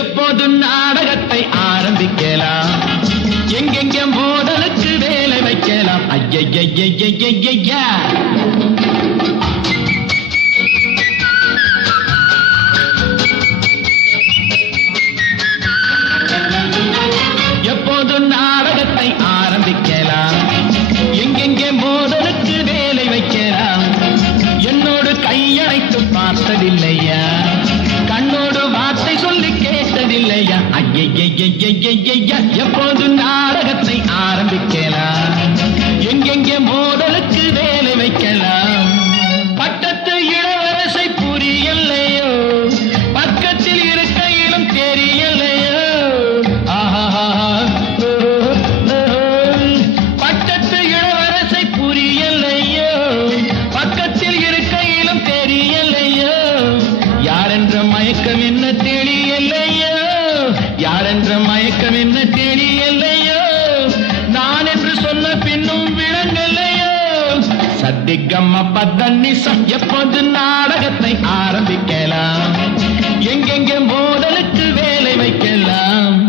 எப்போது நாடகத்தை ஆரம்பிக்கலாம், எங்கெங்க மோதலுக்கு வேலை வைக்கலாம். ஐயா எப்போது நாடகத்தை ஆரம்பிக்கலாம், எங்கெங்கே மோதலுக்கு வேலை வைக்கலாம். என்னோடு கையணைத்து பார்த்ததில்லையா, கண்ணோடு வார்த்தை சொல்லி கேட்டதில்லையா. ஐயா எப்போது நாடகத்தை ஆரம்பிக்கலாம், எங்கெங்கே மோதலுக்கு வேலை வைக்கலாம். பட்டத்து இளவரசை புரியலையோ, பக்கத்தில் இருக்கையிலும் தெரியலையோ. பட்டத்து இளவரசை புரியலையோ, பக்கத்தில் இருக்கையிலும் தெரியலையோ. யாரென்ற மயக்கம் என்ன தெரியலையோ, யாரென்ற மயக்கம் என்ன தெரியலையோ. நான் என்று சொன்ன பின்னும் விளங்கலையோ. சத்திகம்மா பத்தன்னிசம் எப்போது நாடகத்தை ஆரம்பிக்கலாம், எங்கெங்கே மோதலுக்கு வேலை வைக்கலாம்.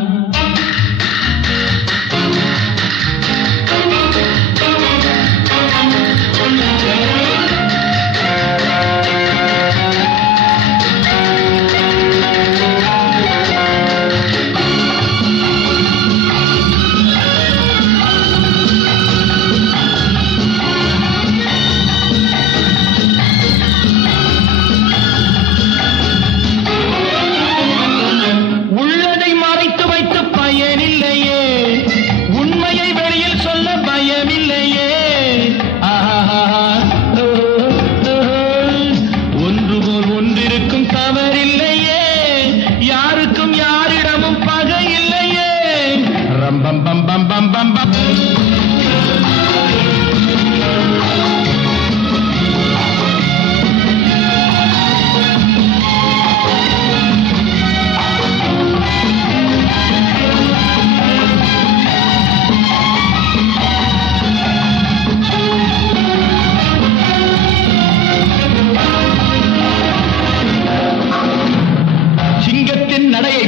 சிங்கத்தின் நடையை